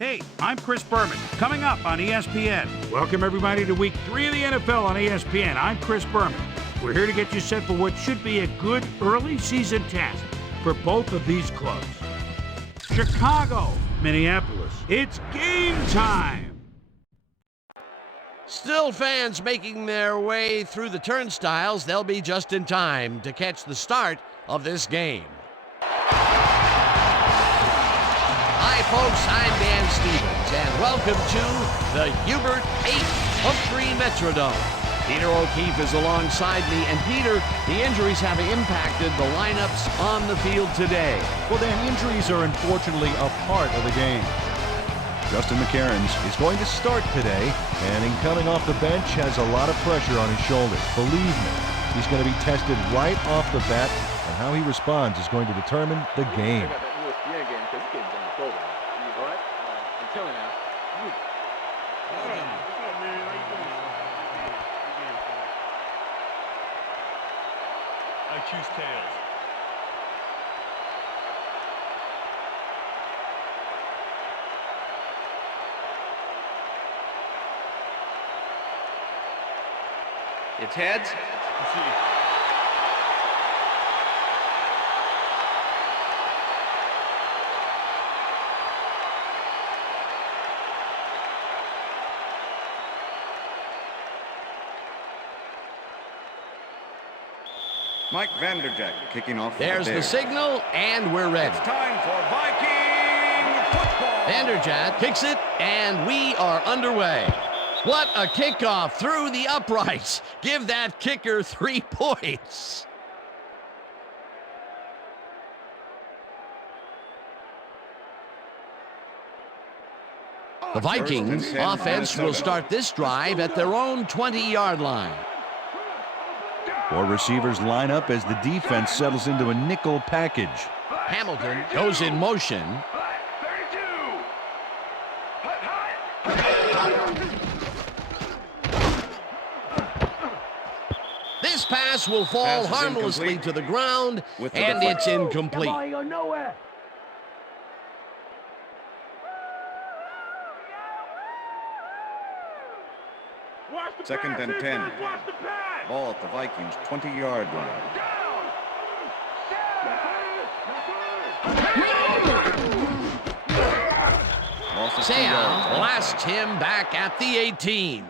Hey, I'm Chris Berman. Coming up on ESPN. Welcome everybody to week 3 of the NFL on ESPN. I'm Chris Berman. We're here to get you set for what should be a good early season test for both of these clubs. Chicago, Minneapolis. It's game time. Still fans making their way through the turnstiles. They'll be just in time to catch the start of this game. Hi, folks. I'm Dan Stevens, and welcome to the Hubert H. Humphrey Metrodome. Peter O'Keefe is alongside me, and Peter, the injuries have impacted the lineups on the field today. Well, Dan, injuries are unfortunately a part of the game. Justin McCarons is going to start today, and in coming off the bench has a lot of pressure on his shoulders. Believe me, he's going to be tested right off the bat, and how he responds is going to determine the game. I choose tails. It's heads. Mike Vanderjagt kicking off. There's the signal, and we're ready. It's time for Viking football. Vanderjagt kicks it, and we are underway. What a kickoff through the uprights. Give that kicker 3 points. The Vikings offense will start this drive at their own 20-yard line. 4 receivers line up as the defense settles into a nickel package. Hamilton goes in motion. This pass will fall harmlessly to the ground, and it's incomplete. Second and 10. Ball at the Vikings 20-yard line. Sayal blasts him back at the 18.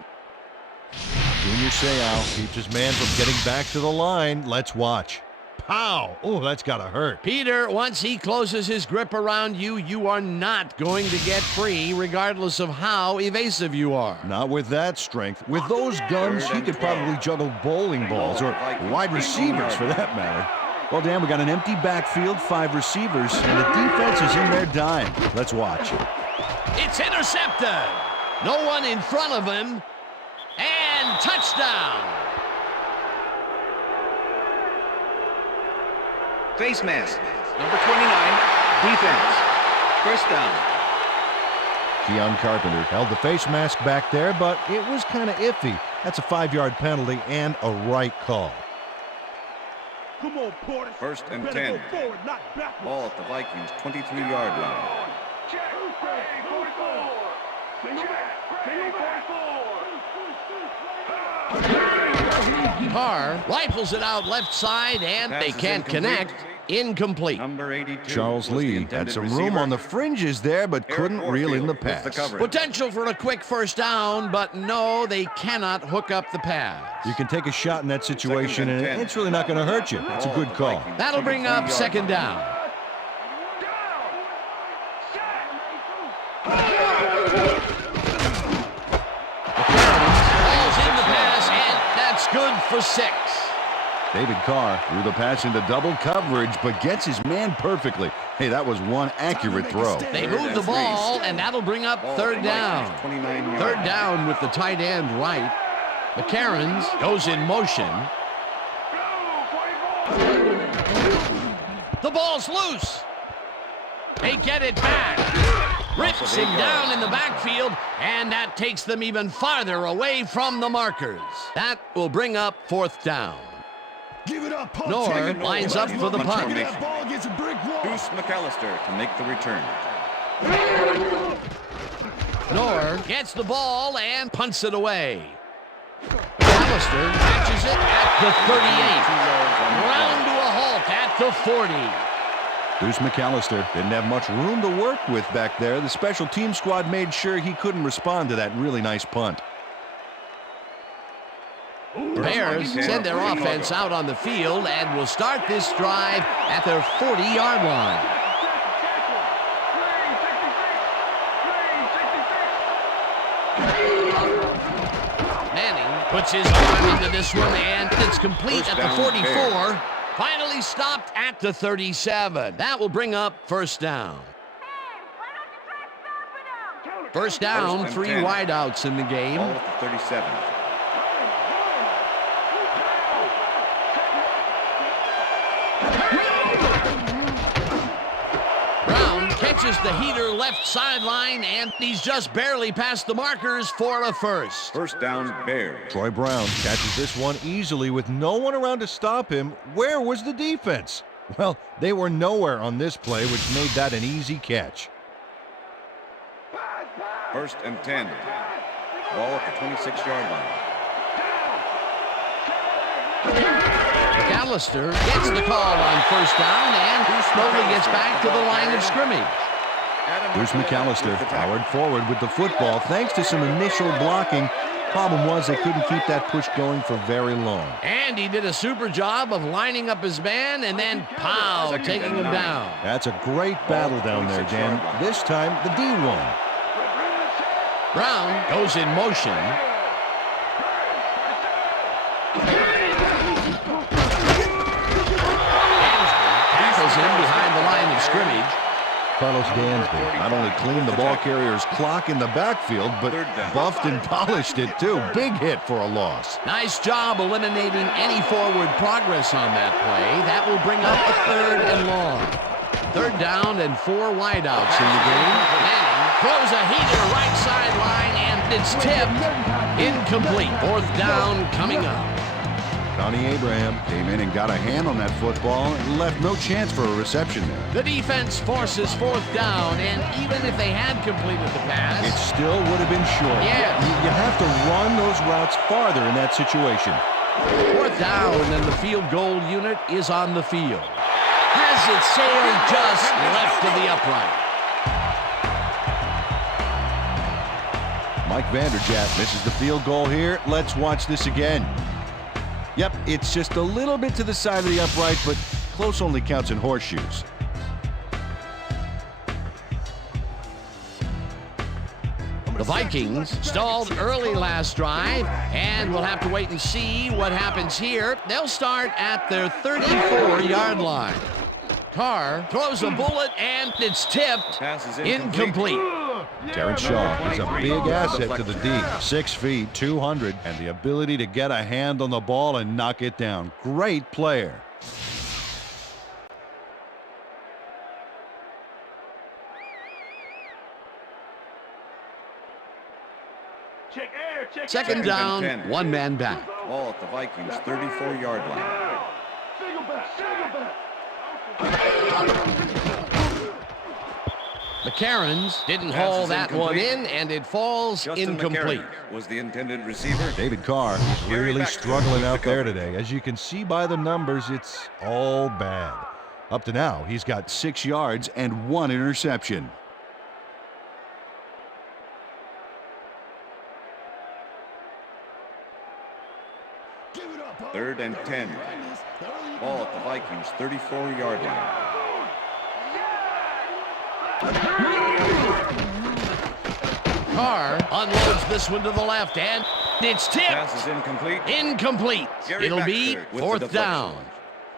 Junior Sayal keeps his man from getting back to the line. Let's watch. Pow! Oh, that's gotta hurt. Peter, once he closes his grip around you, you are not going to get free, regardless of how evasive you are. Not with that strength. With those guns, he could probably juggle bowling balls, or wide receivers for that matter. Well, Dan, we got an empty backfield, 5 receivers, and the defense is in their dime. Let's watch. It's intercepted. No one in front of him. And touchdown. Face mask. Number 29. Defense. First down. Keon Carpenter held the face mask back there, but it was kind of iffy. That's a 5-yard penalty and a right call. Come on, Porter. First and 10. Ball at the Vikings 23-yard line. Carr rifles it out left side, and they can't connect. Incomplete. Number 82. Charles Lee had some room on the fringes there, but couldn't reel in the pass. Potential for a quick first down, but no, they cannot hook up the pass. You can take a shot in that situation, and it's really not going to hurt you. It's a good call. That'll bring up second down. Falls in the pass, and that's good for 6. David Carr threw the pass into double coverage, but gets his man perfectly. Hey, that was one accurate throw. They move the ball, and that'll bring up third down. Third down with the tight end right. McCarons goes in motion. The ball's loose. They get it back. Rips him down in the backfield, and that takes them even farther away from the markers. That will bring up fourth down. Give it up, punt. Nor lines up for the punt. Deuce McAllister to make the return. Knorr gets the ball and punts it away. McAllister catches it at the 38. Round to a halt at the 40. Deuce McAllister didn't have much room to work with back there. The special team squad made sure he couldn't respond to that really nice punt. Bears send their offense out on the field and will start this drive at their 40-yard line. Manning puts his arm into this one, and it's complete at the 44. Finally stopped at the 37. That will bring up first down. First down, 3 wideouts in the game. Ball at the 37. Catches the heater left sideline, and he's just barely past the markers for a first. First down, Bears. Troy Brown catches this one easily with no one around to stop him. Where was the defense? Well, they were nowhere on this play, which made that an easy catch. First and 10. Ball at the 26-yard line. McAllister gets the call on first down and slowly gets back to the line of scrimmage. Deuce McAllister powered forward with the football thanks to some initial blocking. Problem was they couldn't keep that push going for very long. And he did a super job of lining up his man and then pow, taking him down. That's a great battle down there, Dan. This time the D won. Brown goes in motion. Tackles him behind the line of scrimmage. Carlos Dansby not only cleaned the ball carrier's clock in the backfield, but buffed and polished it too. Big hit for a loss. Nice job eliminating any forward progress on that play. That will bring up a 3rd and long. 3rd down and 4 wideouts in the game. Manning throws a heater right sideline, and it's tipped. Incomplete. 4th down coming up. Connie Abraham came in and got a hand on that football and left no chance for a reception there. The defense forces 4th down, and even if they had completed the pass, it still would have been short. Yeah. You have to run those routes farther in that situation. 4th down, and the field goal unit is on the field. Has it sailed just left of the upright. Mike Vanderjagt misses the field goal here. Let's watch this again. Yep, it's just a little bit to the side of the upright, but close only counts in horseshoes. The Vikings stalled early last drive, and we'll have to wait and see what happens here. They'll start at their 34-yard line. Carr throws a bullet, and it's tipped. Incomplete. Terrence Shaw is a big asset to the D. 6 feet, 200, and the ability to get a hand on the ball and knock it down. Great player. Second down, 1 man back. Ball at the Vikings' 34-yard line. McCarron's didn't haul that one in, and it falls incomplete. Was the intended receiver. David Carr is really struggling out there today. As you can see by the numbers, it's all bad. Up to now, he's got 6 yards and 1 interception. Third and 10. Ball at the Vikings' 34-yard line. Carr unloads this one to the left, and it's tipped. Pass is incomplete. Incomplete. It'll be 4th down.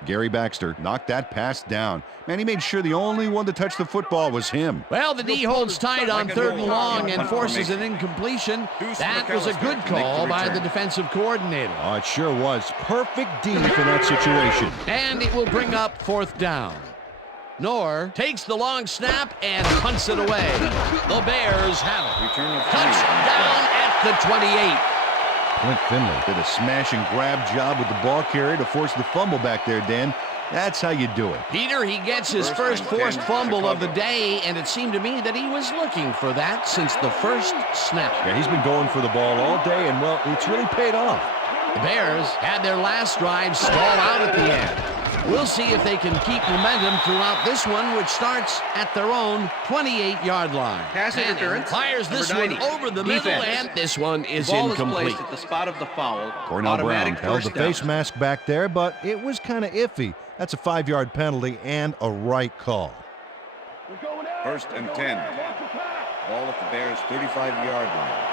Gary Baxter knocked that pass down. Man, he made sure the only one to touch the football was him. Well, the D holds tight on 3rd and long and forces an incompletion. That was a good call by the defensive coordinator. Oh, it sure was. Perfect D for that situation. And it will bring up 4th down. Knorr takes the long snap and punts it away. The Bears have it. Return of Touchdown at the 28. Clint Finley did a smash and grab job with the ball carrier to force the fumble back there, Dan. That's how you do it. Peter, he gets his first forced fumble of the day, and it seemed to me that he was looking for that since the first snap. Yeah, he's been going for the ball all day, and, well, it's really paid off. The Bears had their last drive stall out at the end. We'll see if they can keep momentum throughout this one, which starts at their own 28-yard line. Pass interference. Fires this one over the middle, and this one is Ball incomplete. is placed at the spot of the foul. Cornell Brown Automatic held the first down. face mask back there, but it was kind of iffy. That's a 5-yard penalty and a right call. First and 10. Ball at the Bears' 35-yard line.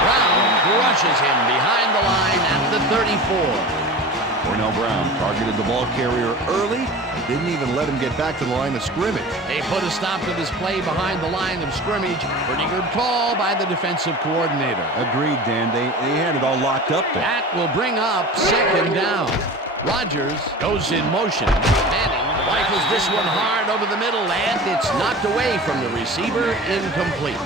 Brown crushes him behind the line at the 34. Cornell Brown targeted the ball carrier early and didn't even let him get back to the line of scrimmage. They put a stop to this play behind the line of scrimmage. Pretty good call by the defensive coordinator. Agreed, Dan. They had it all locked up there. That will bring up second down. Rodgers goes in motion. Manning rifles this one hard over the middle, and it's knocked away from the receiver. Incomplete.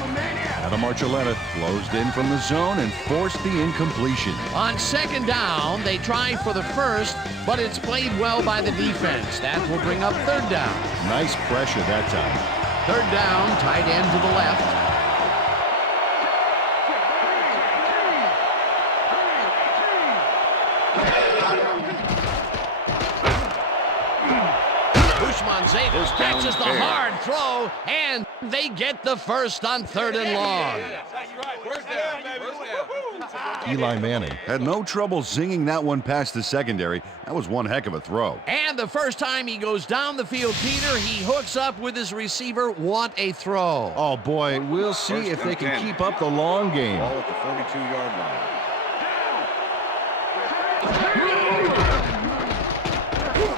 Adam Archuleta closed in from the zone and forced the incompletion. On second down, they try for the first, but it's played well by the defense. That will bring up third down. Nice pressure that time. Third down, tight end to the left. Zetas catches the hard throw, and they get the first on third and long. Eli Manning had no trouble zinging that one past the secondary. That was one heck of a throw. And the first time he goes down the field, Peter, he hooks up with his receiver. What a throw. Oh, boy, we'll see if they can keep up the long game. Ball at the 42-yard line.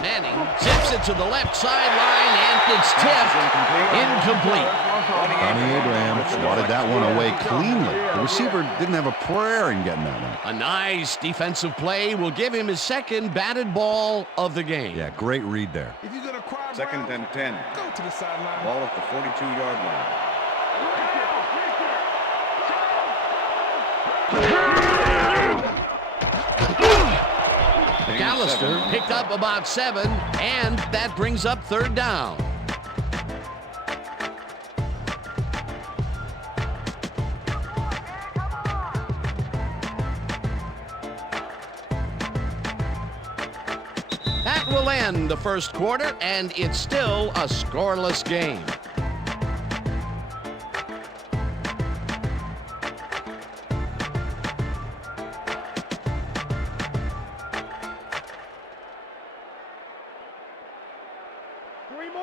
Manning zips it to the left sideline, and it's tipped. Incomplete. Donnie Abraham swatted that one away cleanly. The receiver didn't have a prayer in getting that one. A nice defensive play will give him his second batted ball of the game. Yeah, great read there. Second and 10. Go to the sideline. Ball at the 42-yard line. McAllister picked up about 7, and that brings up third down. That will end the first quarter, and it's still a scoreless game.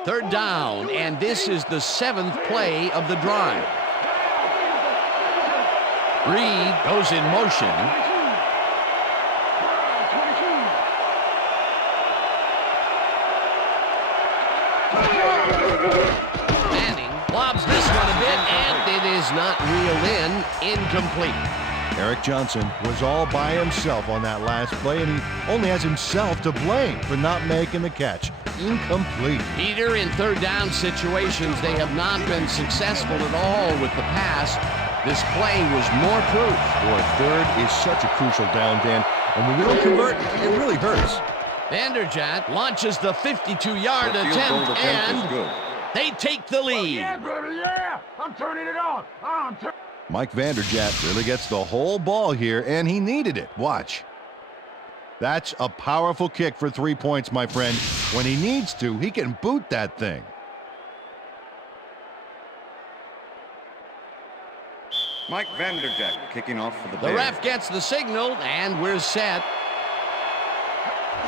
Third down, and this is the 7th play of the drive. Reed goes in motion. Manning lobs this one a bit, and it is not reeled in. Incomplete. Eric Johnson was all by himself on that last play, and he only has himself to blame for not making the catch. Incomplete. Peter, in third down situations, they have not been successful at all with the pass. This play was more proof. Boy, third is such a crucial down, Dan, and when you don't convert, it really hurts. Vanderjagt launches the 52-yard attempt, and they take the lead. Yeah, brother, yeah! I'm turning it on! Mike Vanderjagt really gets the whole ball here, and he needed it. Watch. That's a powerful kick for 3 points, my friend. When he needs to, he can boot that thing. Mike Vanderjagt kicking off for the Bears. The ref gets the signal, and we're set.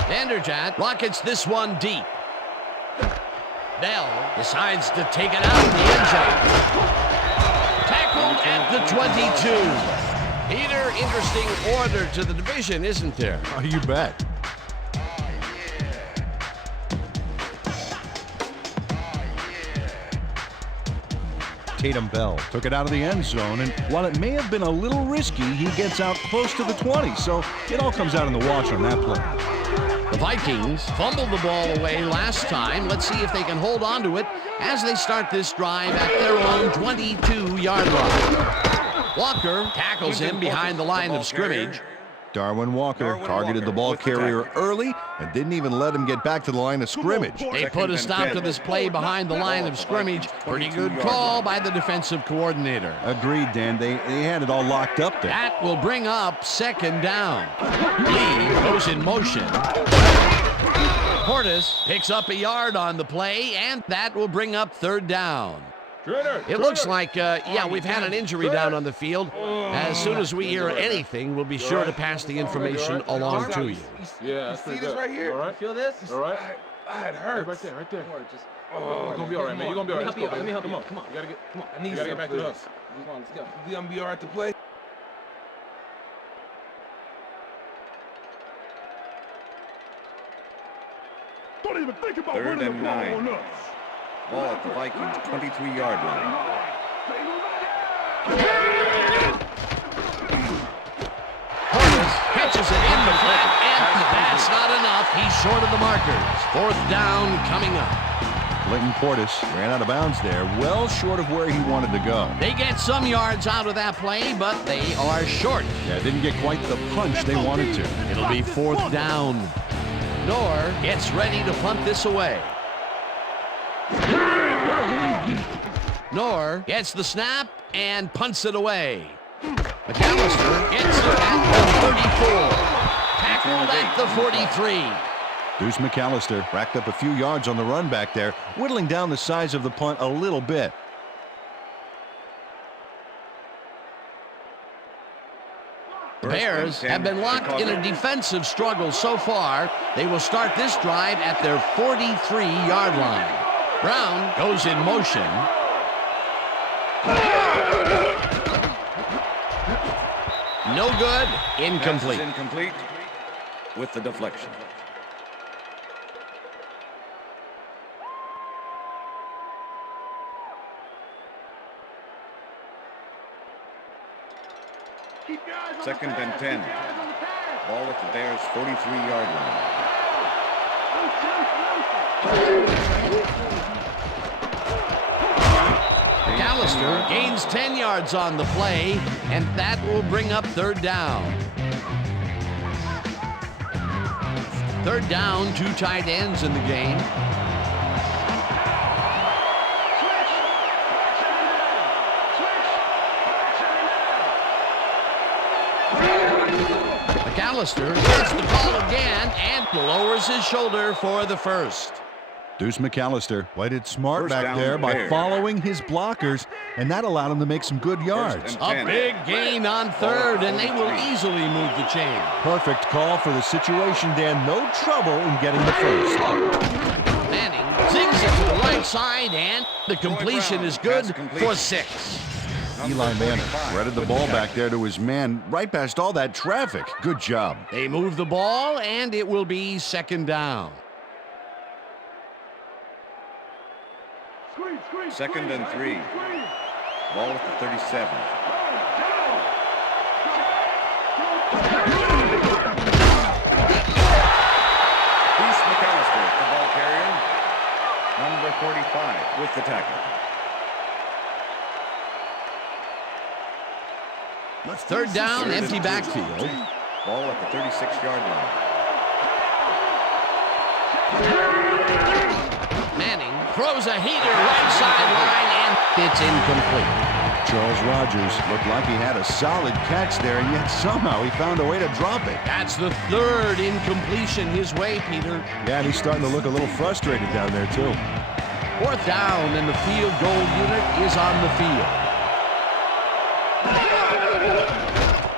Vanderjagt rockets this one deep. Bell decides to take it out of the end zone. Tackled at the 22. Peter, interesting order to the division, isn't there? Oh, you bet. Tatum Bell took it out of the end zone, and while it may have been a little risky, he gets out close to the 20, so it all comes out in the wash on that play. The Vikings fumbled the ball away last time. Let's see if they can hold on to it as they start this drive at their own 22-yard line. Walker tackles him behind the line of scrimmage. Darwin Walker targeted the ball carrier early and didn't even let him get back to the line of scrimmage. They put a stop to this play behind the line of scrimmage. Pretty good call by the defensive coordinator. Agreed, Dan. They had it all locked up there. That will bring up second down. Lee goes in motion. Portis picks up a yard on the play, and that will bring up third down. It looks like, we've had an injury down on the field. As soon as we hear anything, we'll be sure to pass the information along to you. Yeah, that's pretty good. See this right here? All right. Feel this? All right. It hurts. Right there, right there. Just, you're going to be all right, man. You're going to be all right. Let me help you. Come on. You got to get, come on. You got to get back to us. Come on, let's go. You going to be all right to play? Don't even think about Third running and the ball 9. on us. Ball at the Vikings 23-yard line. Portis catches it in the flat, and that's not enough. He's short of the markers. Fourth down coming up. Clinton Portis ran out of bounds there, well short of where he wanted to go. They get some yards out of that play, but they are short. Yeah, didn't get quite the punch they wanted to. It'll be fourth down. Knorr gets ready to punt this away. Knorr gets the snap and punts it away. McAllister gets it at the 34. Tackled at the 43. Deuce McAllister racked up a few yards on the run back there, whittling down the size of the punt a little bit. The Bears have been locked in a defensive struggle so far. They will start this drive at their 43-yard line. Brown goes in motion. No good. Incomplete. Incomplete with the deflection. Second and 10. Ball at the Bears' 43-yard line. McAllister gains 10 yards on the play, and that will bring up third down. Third down, 2 tight ends in the game. McAllister gets the ball again and lowers his shoulder for the first. Deuce McAllister played it smart First back there by Bears. following his blockers, and that allowed him to make some good yards. A big gain on third, and they will easily move the chain. Perfect call for the situation, Dan. No trouble in getting the first. Manning zings it to the right side, and the completion is good for 6. Eli Manning threaded the ball back there to his man right past all that traffic. Good job. They move the ball, and it will be second down. Second and 3. Ball at the 37. Deuce McAllister, the ball carrier. Number 45 with the tackle. Third down, empty backfield. Ball at the 36-yard line. Manning throws a heater right sideline, and it's incomplete. Charles Rogers looked like he had a solid catch there, and yet somehow he found a way to drop it. That's the third incompletion his way, Peter. Yeah, and he's starting to look a little frustrated down there, too. Fourth down, and the field goal unit is on the field.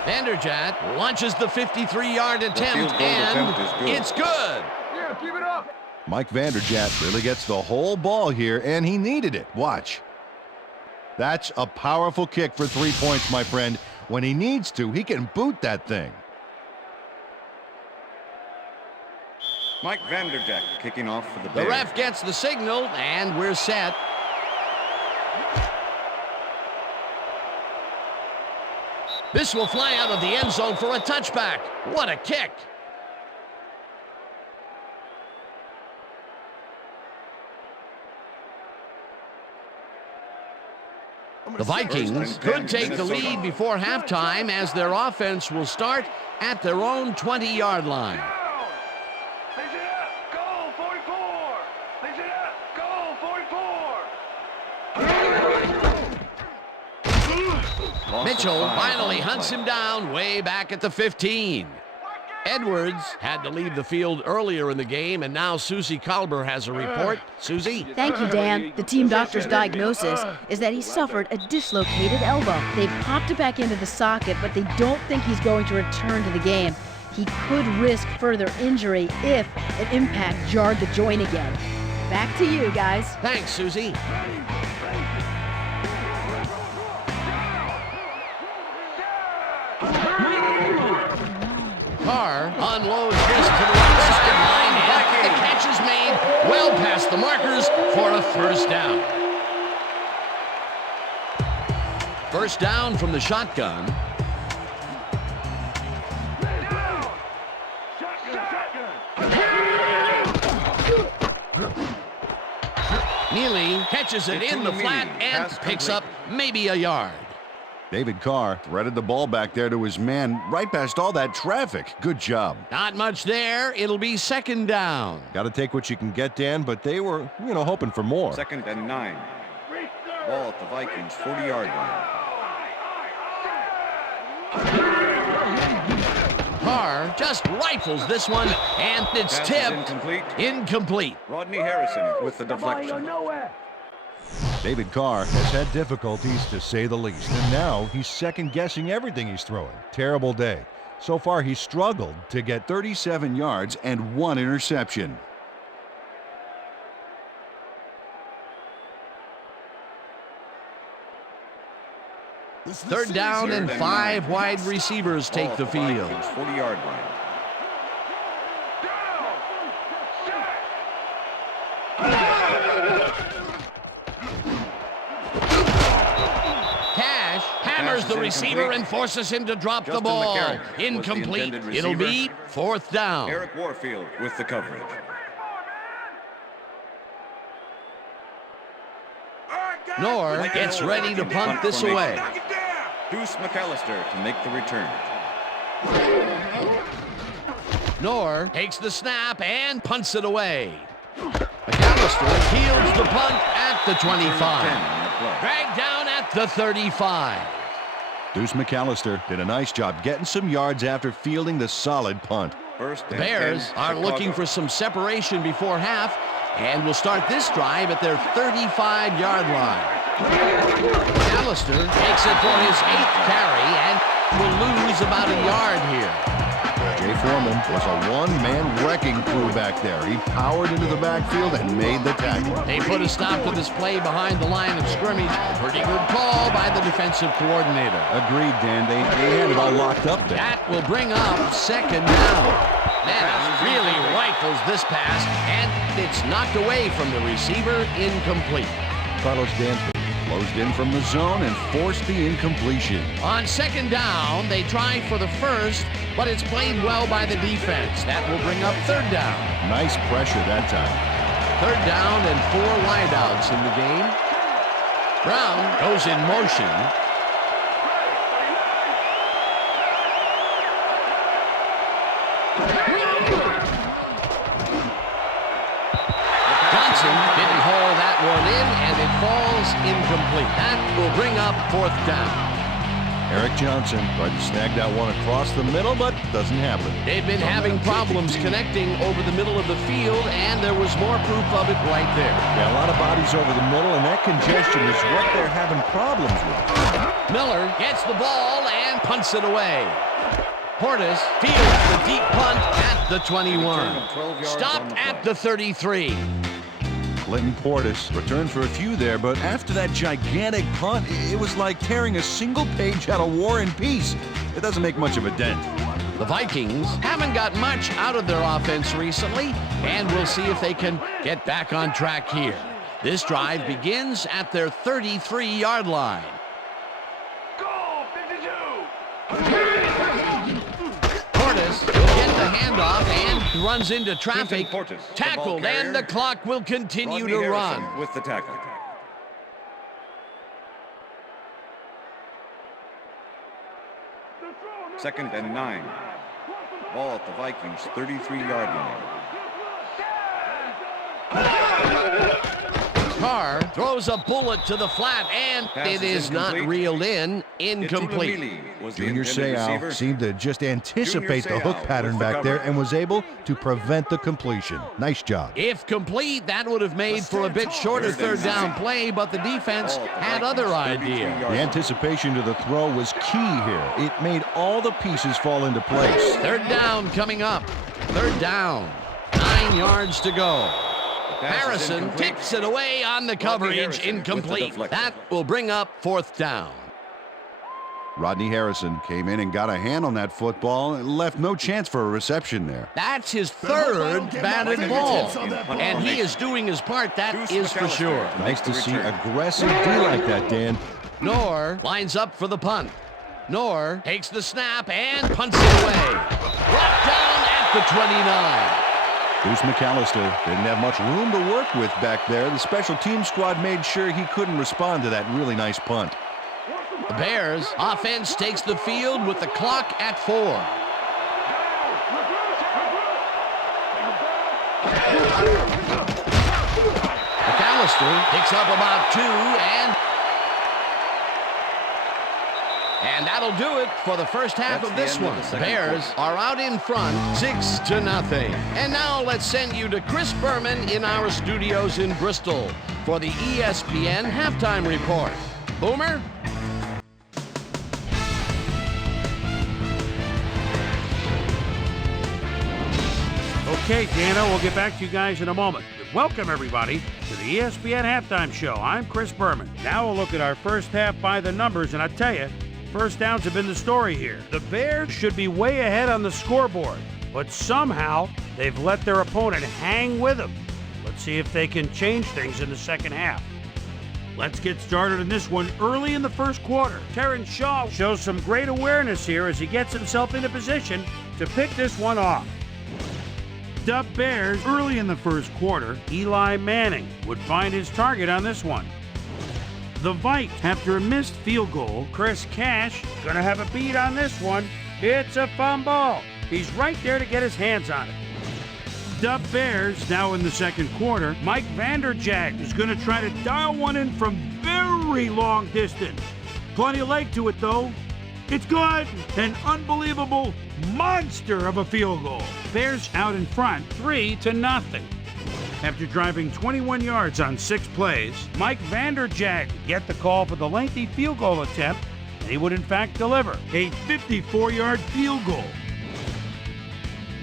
Vanderjagt launches the 53-yard attempt, and it's good. Yeah, keep it up. Mike Vanderjagt really gets the whole ball here, and he needed it. Watch. That's a powerful kick for 3 points, my friend. When he needs to, he can boot that thing. Mike Vanderjagt kicking off for the Bears. The ref gets the signal, and we're set. This will fly out of the end zone for a touchback. What a kick. The Vikings could take the lead before halftime as their offense will start at their own 20-yard line. Mitchell finally hunts him down way back at the 15. Edwards had to leave the field earlier in the game, and now Susie Kalber has a report. Susie? Thank you, Dan. The team doctor's diagnosis is that he suffered a dislocated elbow. They've popped it back into the socket, but they don't think he's going to return to the game. He could risk further injury if an impact jarred the joint again. Back to you, guys. Thanks, Susie. Carr unloads this to the right sideline, and the catch is made well past the markers for a first down. First down from the shotgun. Neely catches it in the flat and picks up maybe a yard. David Carr threaded the ball back there to his man right past all that traffic. Good job. Not much there. It'll be second down. Got to take what you can get, Dan, but they were, hoping for more. 2nd and 9. Ball at the Vikings 40-yard line. Carr just rifles this one, and it's tipped. Incomplete. Rodney Harrison with the deflection. David Carr has had difficulties, to say the least, and now he's second-guessing everything he's throwing. Terrible day. So far, he's struggled to get 37 yards and 1 interception. Third down and 5 wide receivers take the field. 40-yard line. Hammers the receiver and forces him to drop the ball. Incomplete. It'll be 4th down. Eric Warfield with the coverage. Knorr gets ready to punt this away. Deuce McAllister to make the return. Knorr takes the snap and punts it away. McAllister fields the punt at the 25. Dragged down at the 35. Deuce McAllister did a nice job getting some yards after fielding the solid punt. The Bears are looking for some separation before half and will start this drive at their 35-yard line. McAllister takes it for his 8th carry and will lose about a yard here. Jay Foreman was a one-man wrecking crew back there. He powered into the backfield and made the tackle. They put a stop to this play behind the line of scrimmage. Pretty good call by the defensive coordinator. Agreed, Dan. They had it all locked up there. That will bring up second down. Dennis really rifles this pass, and it's knocked away from the receiver, incomplete. Carlos Dansby closed in from the zone and forced the incompletion. On second down, they try for the first, but it's played well by the defense. That will bring up third down. Nice pressure that time. Third down and 4 wideouts in the game. Brown goes in motion. Johnson didn't haul that one in, and it falls incomplete. That will bring up 4th down. Eric Johnson tried to snag that one across the middle, but doesn't happen. They've been having problems connecting over the middle of the field, and there was more proof of it right there. Yeah, a lot of bodies over the middle, and that congestion is what they're having problems with. Miller gets the ball and punts it away. Portis fields the deep punt at the 21. Stopped at the 33. Clinton Portis returned for a few there, but after that gigantic punt, it was like tearing a single page out of War and Peace. It doesn't make much of a dent. The Vikings haven't got much out of their offense recently, and we'll see if they can get back on track here. This drive begins at their 33-yard line. Goal 52. Portis will get the handoff and runs into traffic. Portis, Tackled, and the clock will continue Rodney to Harrison run. with the tackle. 2nd and 9. Ball at the Vikings 33-yard line. Carr throws a bullet to the flat, and it is not reeled in. Incomplete. Junior Seau seemed to just anticipate the hook pattern back there and was able to prevent the completion. Nice job. If complete, that would have made for a bit shorter third down play, but the defense had other ideas. The anticipation to the throw was key here. It made all the pieces fall into place. Third down coming up. Third down. 9 yards to go. Harrison tips it away on the coverage. Incomplete. That will bring up fourth down. Rodney Harrison came in and got a hand on that football and left no chance for a reception there. That's his third batted ball, and he is doing his part, that is for sure. Nice to see aggressive D like that, Dan. Knorr lines up for the punt. Knorr takes the snap and punts it away. Brought down at the 29. Bruce McAllister didn't have much room to work with back there. The special team squad made sure he couldn't respond to that really nice punt. The Bears offense takes the field with the clock at 4. McAllister picks up about 2, and that'll do it for the first half of this one. The Bears are out in front, 6-0. And now let's send you to Chris Berman in our studios in Bristol for the ESPN Halftime Report. Boomer? Okay, Dana, we'll get back to you guys in a moment. But welcome, everybody, to the ESPN Halftime Show. I'm Chris Berman. Now we'll look at our first half by the numbers, and I tell you, first downs have been the story here. The Bears should be way ahead on the scoreboard, but somehow they've let their opponent hang with them. Let's see if they can change things in the second half. Let's get started in this one early in the first quarter. Terrence Shaw shows some great awareness here as he gets himself into position to pick this one off. The Bears early in the first quarter, Eli Manning would find his target on this one. The Vikes, after a missed field goal, Chris Cash gonna have a beat on this one. It's a fumble. He's right there to get his hands on it. The Bears now in the second quarter. Mike Vanderjagt is gonna try to dial one in from very long distance. Plenty of leg to it though. It's good. An unbelievable monster of a field goal. Bears out in front, 3-0. After driving 21 yards on 6 plays, Mike Vanderjagt get the call for the lengthy field goal attempt, and he would in fact deliver a 54-yard field goal.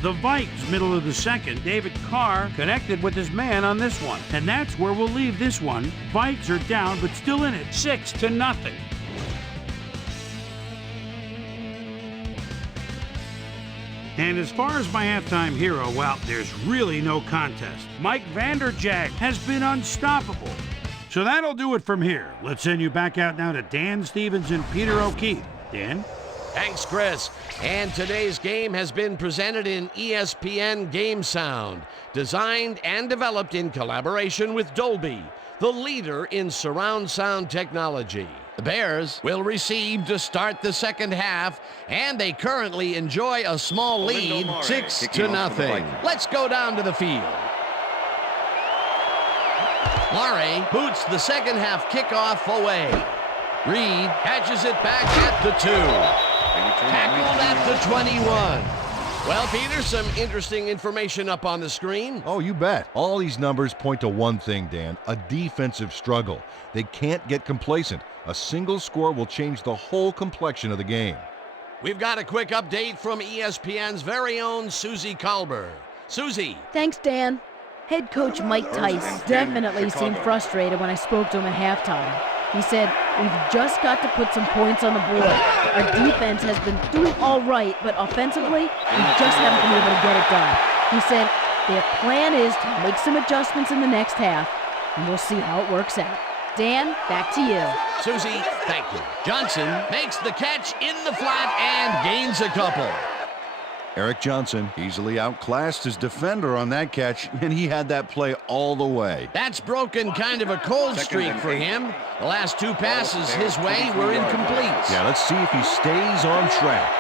The Vikes, middle of the second, David Carr connected with his man on this one, and that's where we'll leave this one. Vikes are down, but still in it, 6-0. And as far as my halftime hero, well, there's really no contest. Mike Vanderjagt has been unstoppable. So that'll do it from here. Let's send you back out now to Dan Stevens and Peter O'Keefe. Dan? Thanks, Chris. And today's game has been presented in ESPN Game Sound, designed and developed in collaboration with Dolby, the leader in surround sound technology. The Bears will receive to start the second half, and they currently enjoy a small lead, 6-0. Let's go down to the field. Murray boots the second half kickoff away. Reed catches it back at the 2. Tackled at the 21. Well, Peter, some interesting information up on the screen. Oh, you bet. All these numbers point to one thing, Dan, a defensive struggle. They can't get complacent. A single score will change the whole complexion of the game. We've got a quick update from ESPN's very own Susie Kalber. Susie. Thanks, Dan. Head coach Mike Tice definitely seemed frustrated when I spoke to him at halftime. He said, "We've just got to put some points on the board. Our defense has been doing all right, but offensively, we just haven't been able to get it done." He said, "Their plan is to make some adjustments in the next half, and we'll see how it works out." Dan, back to you. Susie, thank you. Johnson makes the catch in the flat and gains a couple. Eric Johnson easily outclassed his defender on that catch, and he had that play all the way. That's broken kind of a cold streak for him. The last 2 passes his way were incomplete. Yeah, let's see if he stays on track.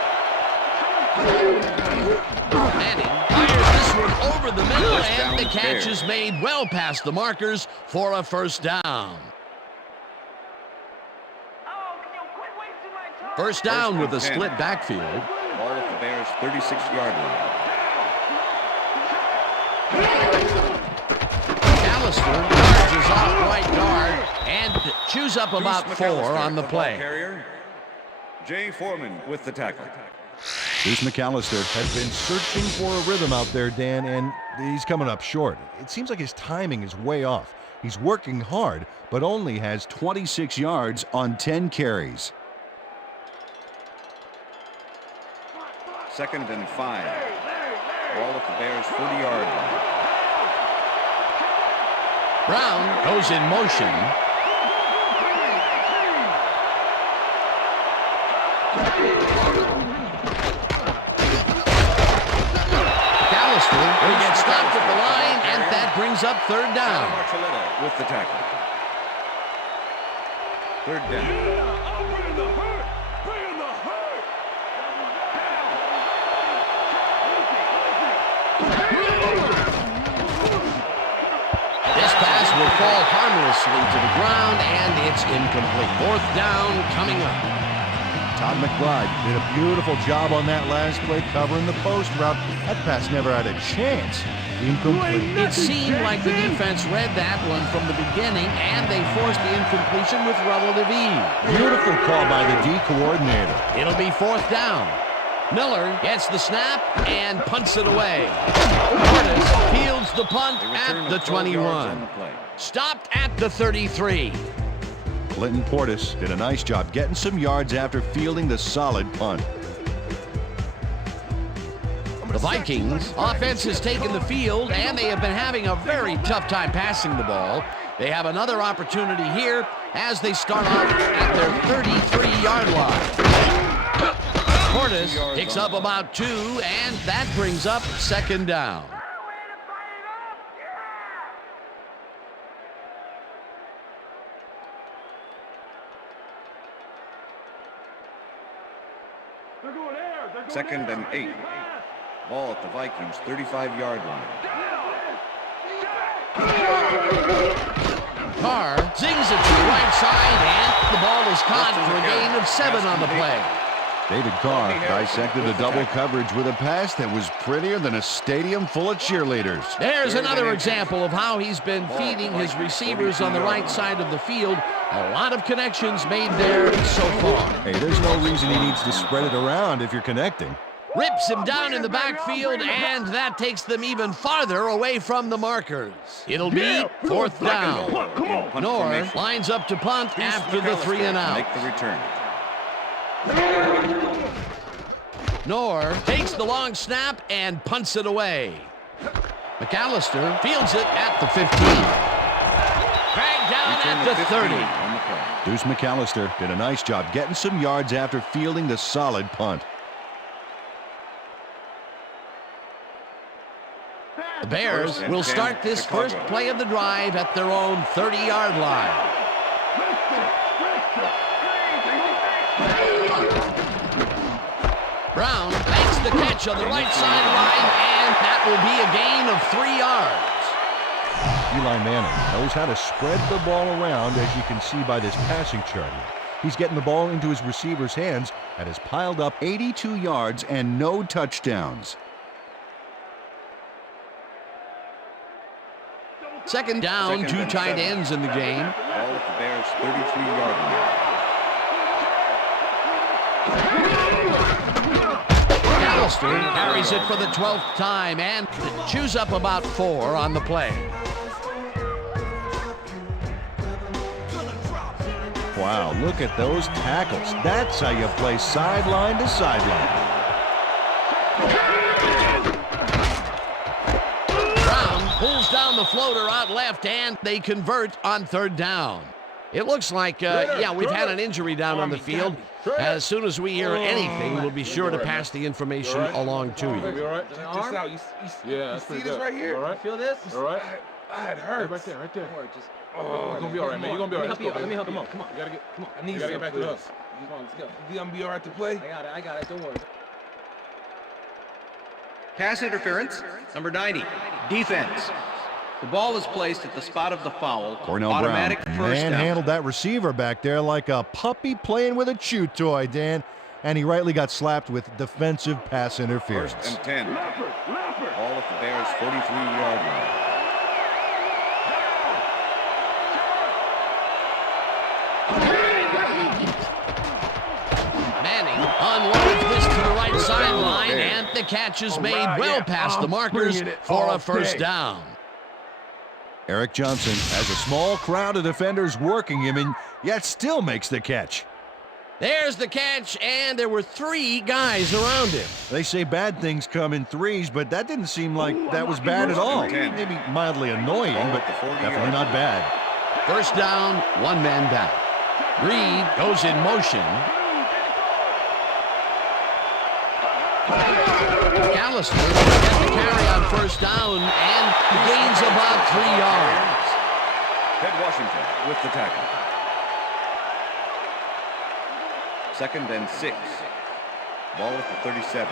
Manning fires this one over the middle, First and down, the catch Bears. is made well past the markers for a first down. First down with a 10. split backfield. Ball at the Bears' 36-yard line. McAllister charges off right guard and chews up about Deuce 4 McAllister, on the football play. Carrier. Jay Foreman with the tackle. Deuce McAllister has been searching for a rhythm out there, Dan, and he's coming up short. It seems like his timing is way off. He's working hard, but only has 26 yards on 10 carries. 2nd and 5. Ball at the Bears' 40-yard line. Brown goes in motion. McAllister will get stopped at the line, and that brings up third down. Marcelletta with the tackle. 3rd down. This pass will fall harmlessly to the ground, and it's incomplete. 4th down coming up. Todd McBride did a beautiful job on that last play covering the post route. That pass never had a chance. Incomplete. It seemed like the defense read that one from the beginning, and they forced the incompletion with relative ease. Beautiful call by the D coordinator. It'll be 4th down. Miller gets the snap and punts it away. Curtis fields the punt at the 21. Stopped at the 33. Clinton Portis did a nice job getting some yards after fielding the solid punt. The Vikings offense has taken the field, and they have been having a very tough time passing the ball. They have another opportunity here as they start off at their 33-yard line. Portis picks up about 2, and that brings up 2nd down. Second and 8. Ball at the Vikings' 35-yard line. Carr zings it to the right side, and the ball is caught for a gain of 7 on the play. David Carr dissected the double coverage with a pass that was prettier than a stadium full of cheerleaders. There's another example of how he's been feeding his receivers on the right side of the field. A lot of connections made there so far. Hey, there's no reason he needs to spread it around if you're connecting. Rips him down in the backfield, and that takes them even farther away from the markers. It'll be 4th down. Knorr lines up to punt after the 3 and out. Make the return. Knorr takes the long snap and punts it away. McAllister fields it at the 15. Dragged down at the 30. Deuce McAllister did a nice job getting some yards after fielding the solid punt. The Bears will start this first play of the drive at their own 30-yard line. Brown makes the catch on the right sideline, and that will be a gain of 3 yards. Eli Manning knows how to spread the ball around, as you can see by this passing chart. He's getting the ball into his receiver's hands and has piled up 82 yards and no touchdowns. 2nd down, 2 tight ends in the game. Ball at the Bears' 33-yard line. McAllister carries it for the 12th time and chews up about 4 on the play. Wow, look at those tackles. That's how you play sideline to sideline. Brown pulls down the floater out left, and they convert on 3rd down. It looks like, we've had an injury down on the field. As soon as we hear anything, we'll be sure to pass the information along to you. You all right? Just out. You see this right here? All right. Feel this? All right. It hurts. Right there. Just. Oh, you're gonna be all right, man. You're gonna be all right. Let me help you. Come on. You gotta get. Come on. I need you. Gotta get back to us. Come on, let's go. You gonna be all right to play? I got it. Don't worry. Pass interference, number 90. Defense. The ball is placed at the spot of the foul. Cornell Automatic Brown first down. handled that receiver back there like a puppy playing with a chew toy, Dan. And he rightly got slapped with defensive pass interference. First and 10. Ball at the Bears' 43-yard line. Manning unloads this to the right sideline, and the catch is made well past the markers for a first down. Eric Johnson has a small crowd of defenders working him and yet still makes the catch. There's the catch, and there were 3 guys around him. They say bad things come in threes, but that didn't seem like that was bad at all. Maybe mildly annoying, but definitely not bad. First down, 1 man back. Reed goes in motion. Callister will get the carry on first down and gains about 3 yards. Ted Washington with the tackle. Second and 6. Ball at the 37.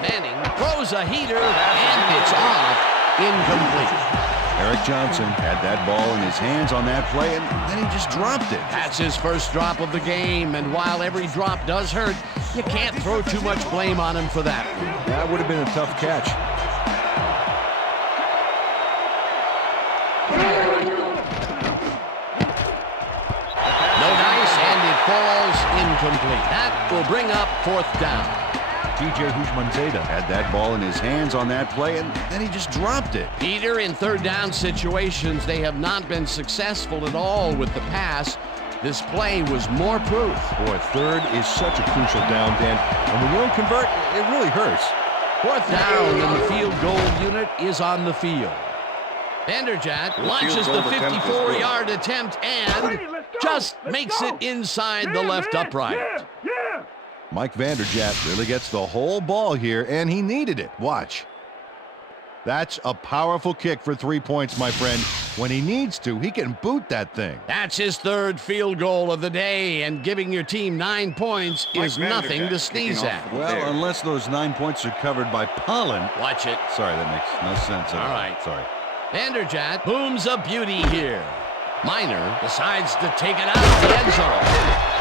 Manning throws a heater, and it's off. Incomplete. Eric Johnson had that ball in his hands on that play, and then he just dropped it. That's his first drop of the game, and while every drop does hurt, you can't throw too much blame on him for that. That would have been a tough catch. No dice, and it falls incomplete. That will bring up 4th down. TJ Houshmandzadeh had that ball in his hands on that play, and then he just dropped it. Peter, in 3rd down situations, they have not been successful at all with the pass. This play was more proof. Boy, 3rd is such a crucial down, Dan, and when you don't convert, it really hurts. 4th down, and the field goal unit is on the field. Vanderjagt launches the 54-yard attempt and just makes it inside the left upright. Mike Vanderjagt really gets the whole ball here, and he needed it. Watch. That's a powerful kick for 3 points, my friend. When he needs to, he can boot that thing. That's his 3rd field goal of the day, and giving your team 9 points is nothing to sneeze at. Well, unless those 9 points are covered by pollen. Watch it. Sorry, that makes no sense at all. All right. Sorry. Vanderjagt booms a beauty here. Miner decides to take it out of the end zone.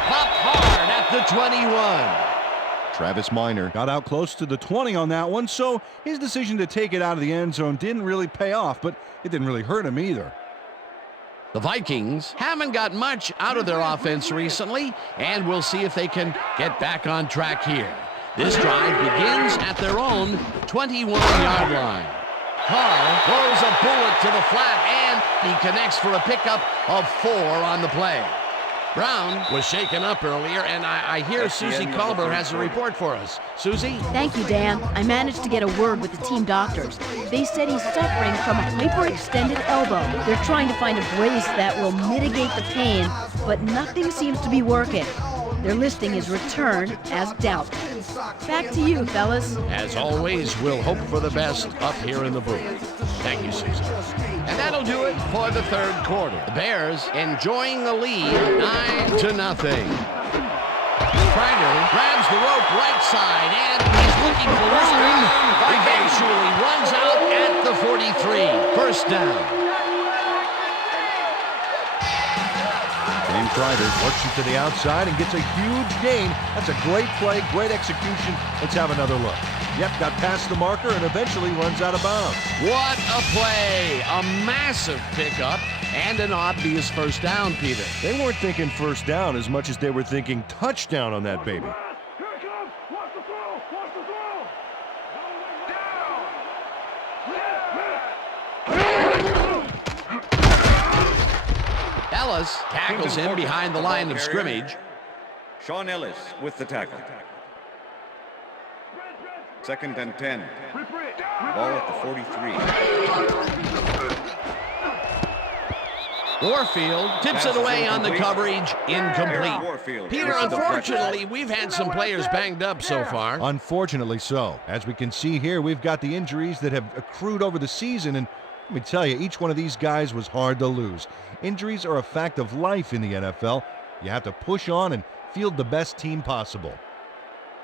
Pop hard at the 21. Travis Miner got out close to the 20 on that one, so his decision to take it out of the end zone didn't really pay off, but it didn't really hurt him either. The Vikings haven't got much out of their offense recently, and we'll see if they can get back on track here. This drive begins at their own 21-yard line. Carr throws a bullet to the flat, and he connects for a pickup of 4 on the play. Brown was shaken up earlier, and I hear Susie Culber has a report for us. Susie? Thank you, Dan. I managed to get a word with the team doctors. They said he's suffering from a hyperextended elbow. They're trying to find a brace that will mitigate the pain, but nothing seems to be working. They're listing his return as doubtful. Back to you, fellas. As always, we'll hope for the best up here in the booth. Thank you, Susan. And that'll do it for the 3rd quarter. The Bears enjoying the lead, 9-0. Kreider grabs the rope right side, and he's looking for room. Eventually runs out at the 43. First down. James Kreider works it to the outside and gets a huge gain. That's a great play, great execution. Let's have another look. Yep, got past the marker and eventually runs out of bounds. What a play! A massive pickup and an obvious first down, Peter. They weren't thinking first down as much as they were thinking touchdown on that baby. Here it comes. Watch the throw. Watch the throw. Ellis tackles him behind the line of scrimmage. Sean Ellis with the tackle. Second and 10. Ball at the 43. Warfield tips it away on the coverage. Incomplete. Peter, unfortunately, we've had some players banged up so far. Unfortunately so. As we can see here, we've got the injuries that have accrued over the season, and let me tell you, each one of these guys was hard to lose. Injuries are a fact of life in the NFL. You have to push on and field the best team possible.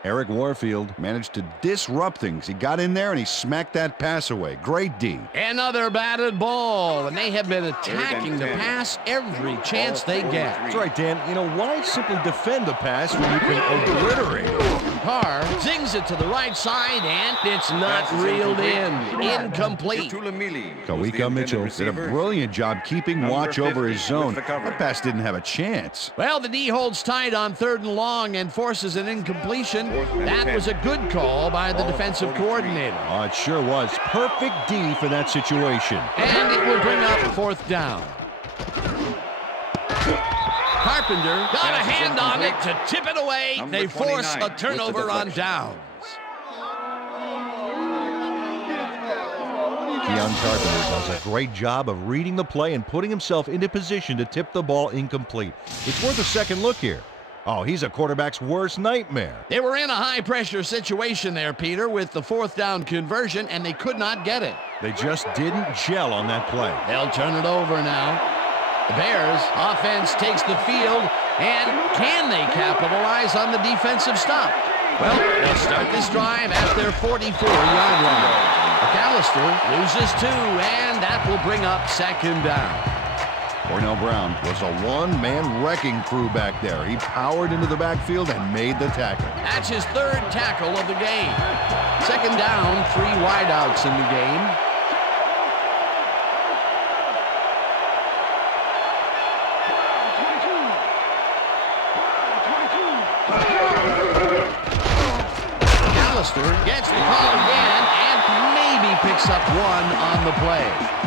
Eric Warfield managed to disrupt things. He got in there and he smacked that pass away. Great D. Another batted ball, and they have been attacking the pass every chance they get. That's right, Dan. You know, why simply defend the pass when you can obliterate it? Carr zings it to the right side, and it's not reeled in. Incomplete. Kawika Mitchell did a brilliant job keeping watch over his zone. That pass didn't have a chance. Well, the D holds tight on 3rd and long and forces an incompletion. That was a good call by the defensive coordinator. Oh, it sure was. Perfect D for that situation. And it will bring up 4th down. Carpenter got a hand on it to tip it away. They force a turnover on downs. Keon Carpenter does a great job of reading the play and putting himself into position to tip the ball incomplete. It's worth a second look here. Oh, he's a quarterback's worst nightmare. They were in a high-pressure situation there, Peter, with the 4th down conversion, and they could not get it. They just didn't gel on that play. They'll turn it over now. The Bears offense takes the field, and can they capitalize on the defensive stop? Well, they'll start this drive at their 44-yard line. McAllister loses 2, and that will bring up 2nd down. Cornell Brown was a one-man wrecking crew back there. He powered into the backfield and made the tackle. That's his 3rd tackle of the game. 2nd down, 3 wideouts in the game. McAllister gets the call again and maybe picks up 1 on the play.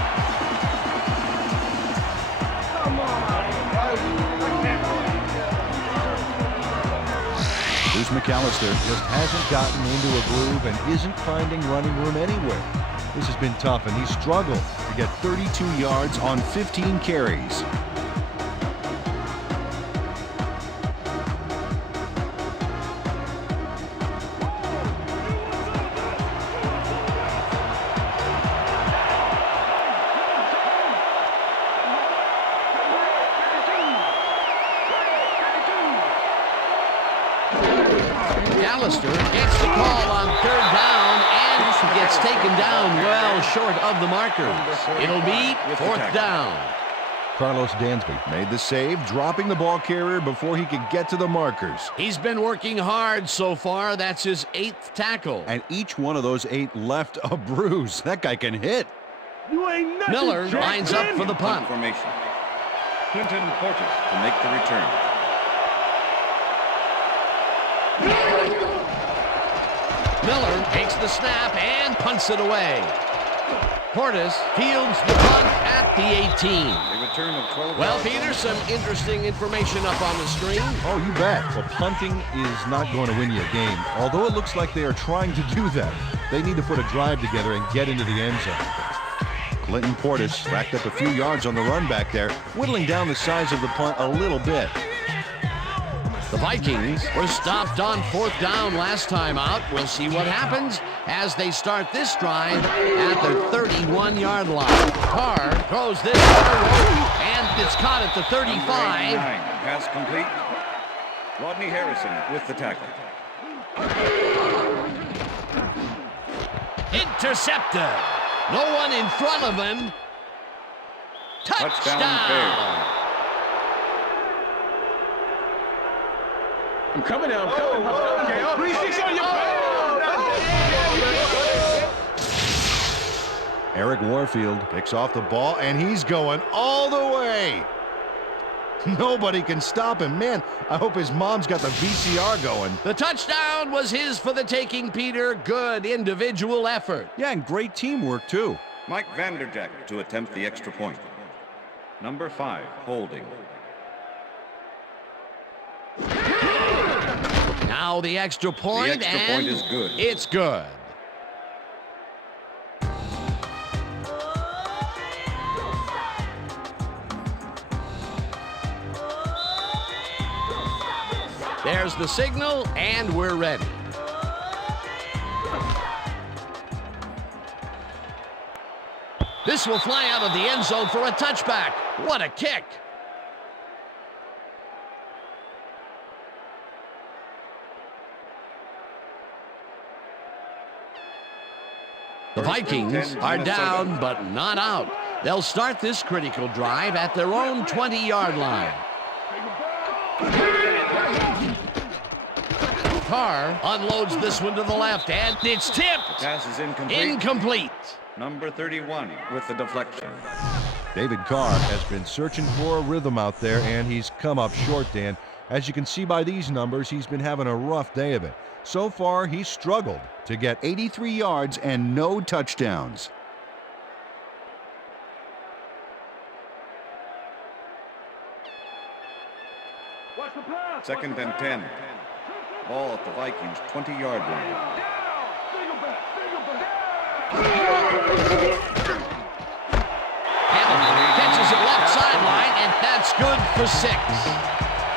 Bruce McAllister just hasn't gotten into a groove and isn't finding running room anywhere. This has been tough, and he struggled To get 32 yards on 15 carries. McAllister gets the call on 3rd down and gets taken down well short of the markers. It'll be 4th down. Carlos Dansby Made the save, dropping the ball carrier before he could get to the markers. He's been working hard so far. That's his 8th tackle. And each one of those 8 left a bruise. That guy can hit. You ain't nothing, Miller Jackson. lines up for the punt. Formation. Clinton Portis to make the return. Miller takes the snap and punts it away. Portis fields the punt at the 18. A return of 12. Well, Peter, some interesting information up on the screen. Oh, you bet. Well, punting is not going to win you a game. Although it looks like they are trying to do that. They need to put a drive together and get into the end zone. Clinton Portis racked up a few yards on the run back there, whittling down the size of the punt a little bit. The Vikings were stopped on 4th down last time out. We'll see what happens as they start this drive at their 31-yard line. Carr throws this and it's caught at the 35. Pass complete. Rodney Harrison with the tackle. Intercepted. No one in front of him. Touchdown. Bears. I'm coming now. I'm coming. Okay. 3-6 on your Eric Warfield picks off the ball, and he's going all the way. Nobody can stop him. Man, I hope his mom's got the VCR going. The touchdown was his for the taking, Peter. Good individual effort. Yeah, and great teamwork, too. Mike Vanderjagt to attempt the extra point. Number 5, holding. Now the extra point, The extra point is good. It's good. There's the signal, and we're ready. This will fly out of the end zone for a touchback. What a kick. Vikings are down but not out. They'll start this critical drive at their own 20-yard line. Carr unloads this one to the left, and it's tipped. Pass is incomplete. Incomplete. Number 31 with the deflection. David Carr has been searching for a rhythm out there, and he's come up short, Dan. As you can see by these numbers, he's been having a rough day of it. So far, he's struggled to get 83 yards and no touchdowns. Second and 10. Ball at the Vikings 20-yard line. Hamilton catches it left sideline, and that's good for 6.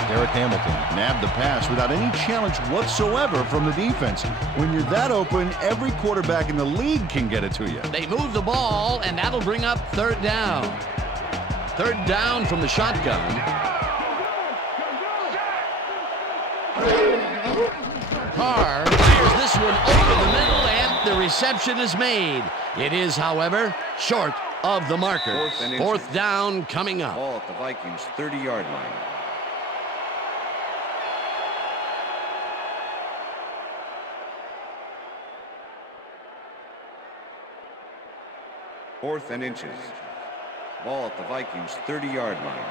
Derek Hamilton Nabbed the pass without any challenge whatsoever from the defense. When you're that open, every quarterback in the league can get it to you. They move the ball, and that'll bring up 3rd down. 3rd down from the shotgun. Carr fires this one over the middle, and the reception is made. It is, however, short of the marker. 4th down coming up. Ball at the Vikings 30-yard line. Fourth and inches. Ball at the Vikings 30-yard line.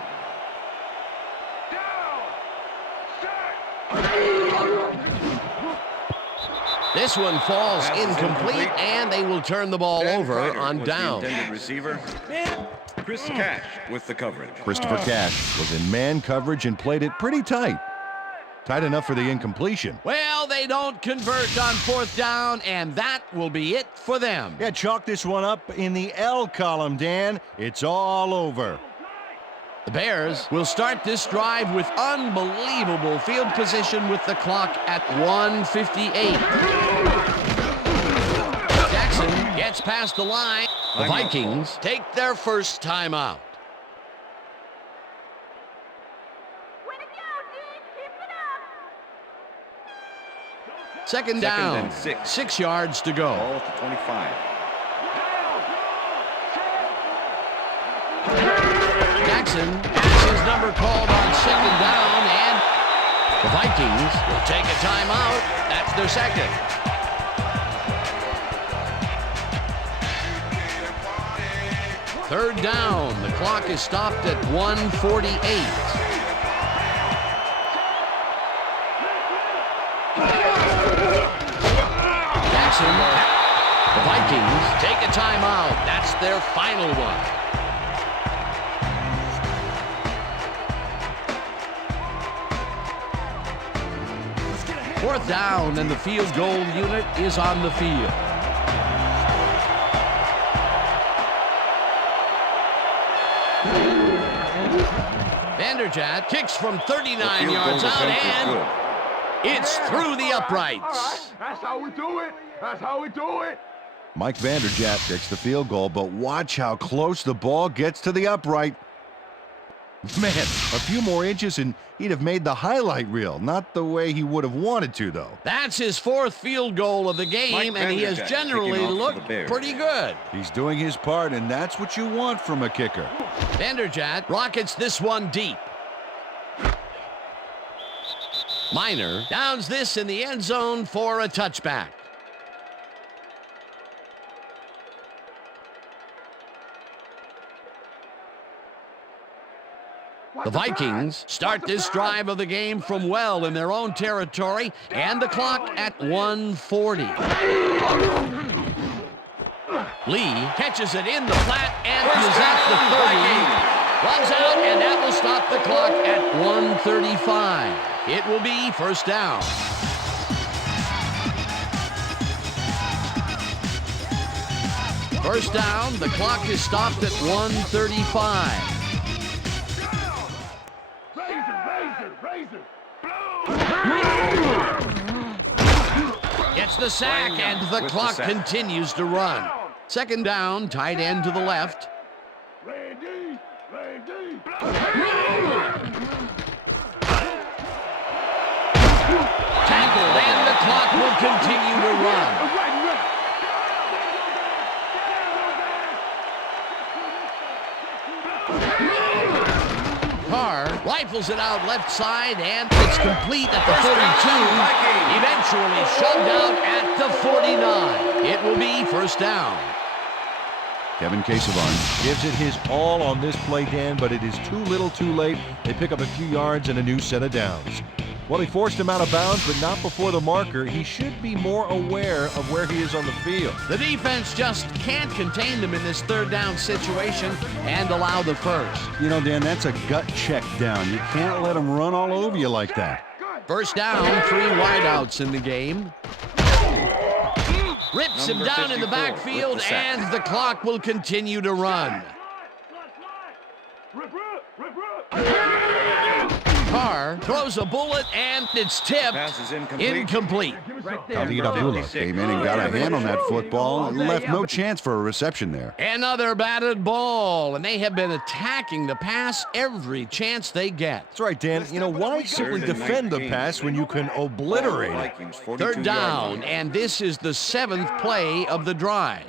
This one falls incomplete, and they will turn the ball over on down. The intended receiver. Chris Cash with the coverage. Christopher Cash was in man coverage and played it pretty tight. Tight enough for the incompletion. Well, they don't convert on 4th down, and that will be it for them. Yeah, chalk this one up in the L column, Dan. It's all over. The Bears will start this drive with unbelievable field position with the clock at 1:58. Jackson gets past the line. The Vikings take their first timeout. Second down, 6 yards to go. Ball at the 25. Jackson has his number called on 2nd down, and the Vikings will take a timeout. That's their second. Third down. The clock is stopped at 1:48. Jackson. The Vikings take a timeout. That's their final one. Fourth down, and the field goal unit is on the field. Vanderjagt kicks from 39 yards out, and it's through the uprights. That's how we do it. That's how we do it. Mike Vanderjagt kicks the field goal, but watch how close the ball gets to the upright. Man, a few more inches and he'd have made the highlight reel. Not the way he would have wanted to, though. That's his 4th field goal of the game, and he has generally looked pretty good. He's doing his part, and that's what you want from a kicker. Vanderjagt rockets this one deep. Minor downs this in the end zone for a touchback. The Vikings start this drive of the game from well in their own territory, and the clock at 1:40. Lee catches it in the flat and is at the 30. Runs out, and that will stop the clock at 1:35. It will be first down. First down, the clock is stopped at 1:35. Gets the sack, and the clock continues to run. Second down, tight end to the left. Randy. Tackled, and the clock will continue to run. Carr rifles it out left side, and it's complete at the 42. Eventually shoved out at the 49. It will be first down. Kevin Casavon gives it his all on this play, Dan, but it is too little too late. They pick up a few yards and a new set of downs. Well, he forced him out of bounds, but not before the marker. He should be more aware of where he is on the field. The defense just can't contain them in this third down situation and allow the first. You know, Dan, that's a gut check down. You can't let him run all over you like that. First down, 3 wideouts in the game. Rips him down in the backfield, and the clock will continue to run. Carr throws a bullet, and it's tipped. Pass is incomplete. Abdullah came in and got a hand on that football and left no chance for a reception there. Another batted ball, and they have been attacking the pass every chance they get. That's right, Dan. You know, why simply defend the pass when you can obliterate it? Third down, and this is the 7th play of the drive.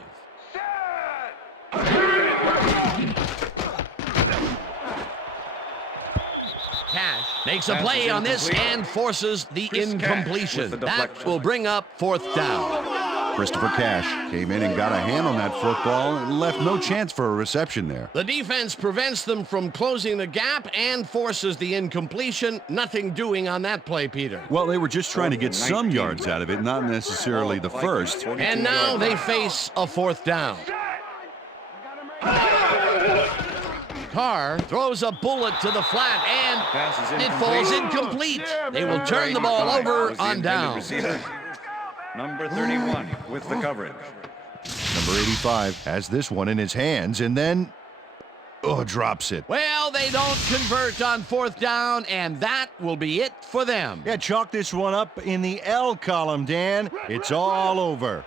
Cash makes a play on this and forces the incompletion. That will bring up 4th down. Christopher Cash came in and got a hand on that football and left no chance for a reception there. The defense prevents them from closing the gap and forces the incompletion. Nothing doing on that play, Peter. Well, they were just trying to get some yards out of it, not necessarily the first. And now they face a 4th down. Carr throws a bullet to the flat, and it falls incomplete. They will turn the ball over on down. Number 31 with the coverage. Number 85 has this one in his hands and then, drops it. Well, they don't convert on 4th down, and that will be it for them. Yeah, chalk this one up in the L column, Dan. It's all over.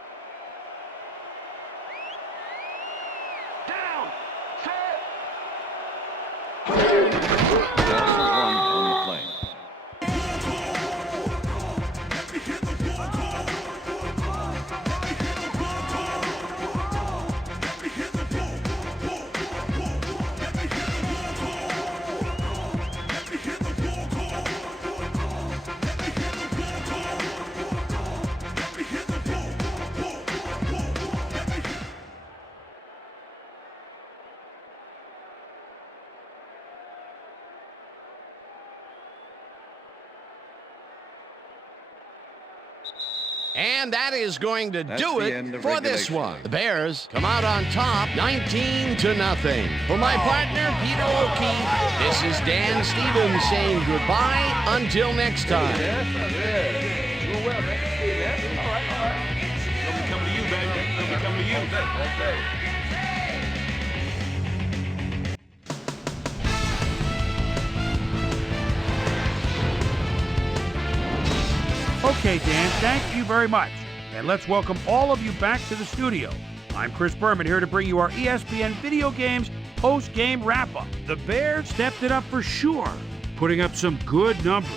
And that is going to do it for this regulation. one. The Bears come out on top, 19-0. For my partner, Peter O'Keefe, this is Dan Stevens saying goodbye until next time. Come to you, baby. Come to you. Okay, Dan, thank you very much. And let's welcome all of you back to the studio. I'm Chris Berman here to bring you our ESPN Video Games post-game wrap-up. The Bears stepped it up for sure, putting up some good numbers.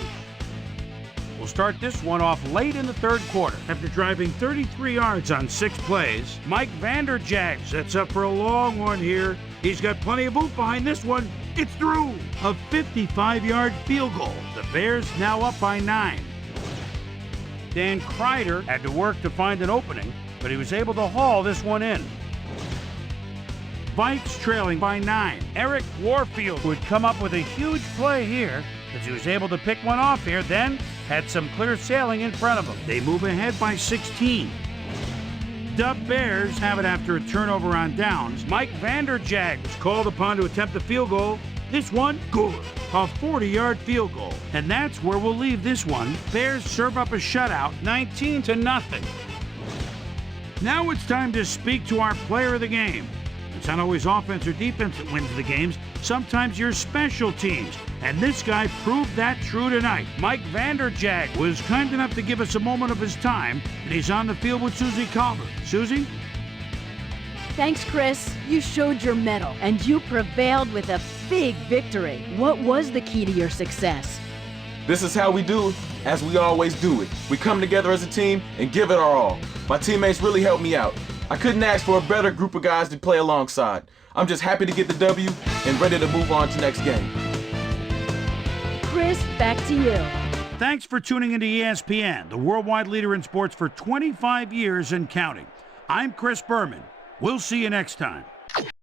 We'll start this one off late in the third quarter. After driving 33 yards on 6 plays, Mike Vanderjagt sets up for a long one here. He's got plenty of oomph behind this one. It's through. A 55-yard field goal. The Bears now up by 9. Dan Kreider had to work to find an opening, but he was able to haul this one in. Vikes trailing by 9. Eric Warfield would come up with a huge play here as he was able to pick one off here, then had some clear sailing in front of him. They move ahead by 16. The Bears have it after a turnover on downs. Mike Vanderjagt was called upon to attempt the field goal. This one, good. A 40-yard field goal. And that's where we'll leave this one. Bears serve up a shutout, 19-0. Now it's time to speak to our player of the game. It's not always offense or defense that wins the games. Sometimes your special teams. And this guy proved that true tonight. Mike Vanderjagt was kind enough to give us a moment of his time, and he's on the field with Susie Calvert. Susie? Thanks, Chris. You showed your mettle, and you prevailed with a big victory. What was the key to your success? This is how we do it, as we always do it. We come together as a team and give it our all. My teammates really helped me out. I couldn't ask for a better group of guys to play alongside. I'm just happy to get the W and ready to move on to next game. Chris, back to you. Thanks for tuning into ESPN, the worldwide leader in sports for 25 years and counting. I'm Chris Berman. We'll see you next time.